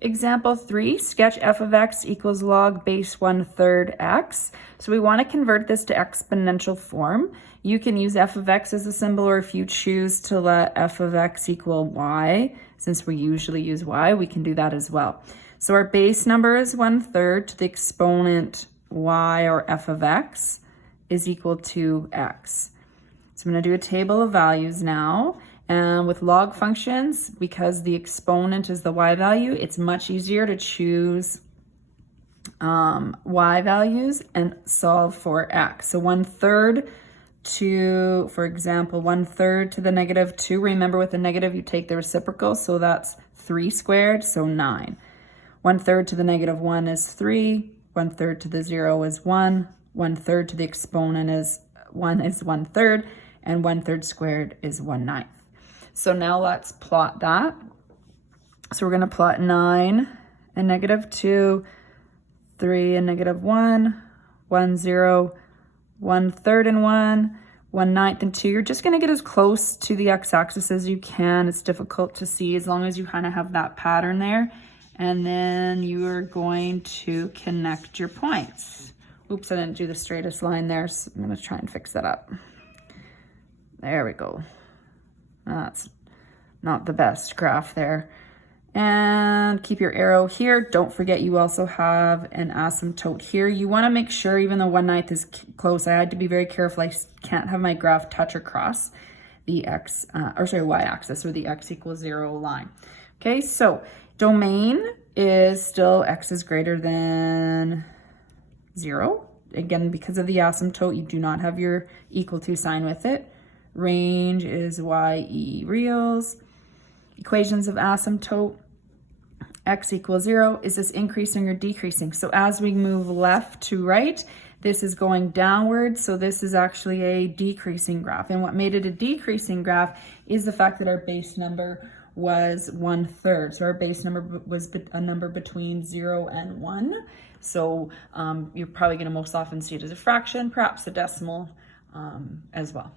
Example 3, sketch f of x equals log base 1/3 x. So we want to convert this to exponential form. You can use f of x as a symbol, or if you choose to let f of x equal y, since we usually use y, we can do that as well. So our base number is 1/3 to the exponent y, or f of x, is equal to x. So I'm going to do a table of values now. And with log functions, because the exponent is the y value, it's much easier to choose y values and solve for x. So 1/3 to, for example, 1/3 to the -2. Remember, with the negative, you take the reciprocal, so that's 3 squared, so 9. 1/3 to the -1 is 3. 1/3 to the 0 is 1. 1/3 to the exponent is 1 is 1/3, and 1/3 squared is 1/9. So now let's plot that. So we're going to plot 9 and -2, 3 and -1, 1, 0, 1/3 and 1, 1/9 and 2. You're just going to get as close to the x-axis as you can. It's difficult to see as long as you kind of have that pattern there. And then you are going to connect your points. Oops, I didn't do the straightest line there, so I'm going to try and fix that up. There we go. That's not the best graph there. And keep your arrow here. Don't forget you also have an asymptote here. You want to make sure, even though 1/9 is close, I had to be very careful. I can't have my graph touch or cross the y-axis, or the x equals 0 line. Okay, so domain is still x is greater than 0. Again, because of the asymptote, you do not have your equal to sign with it. Range is y(e) reals. Equations of asymptote, x equals 0. Is this increasing or decreasing? So as we move left to right, this is going downward, so this is actually a decreasing graph. And what made it a decreasing graph is the fact that our base number was 1/3. So our base number was a number between 0 and 1. So you're probably going to most often see it as a fraction, perhaps a decimal as well.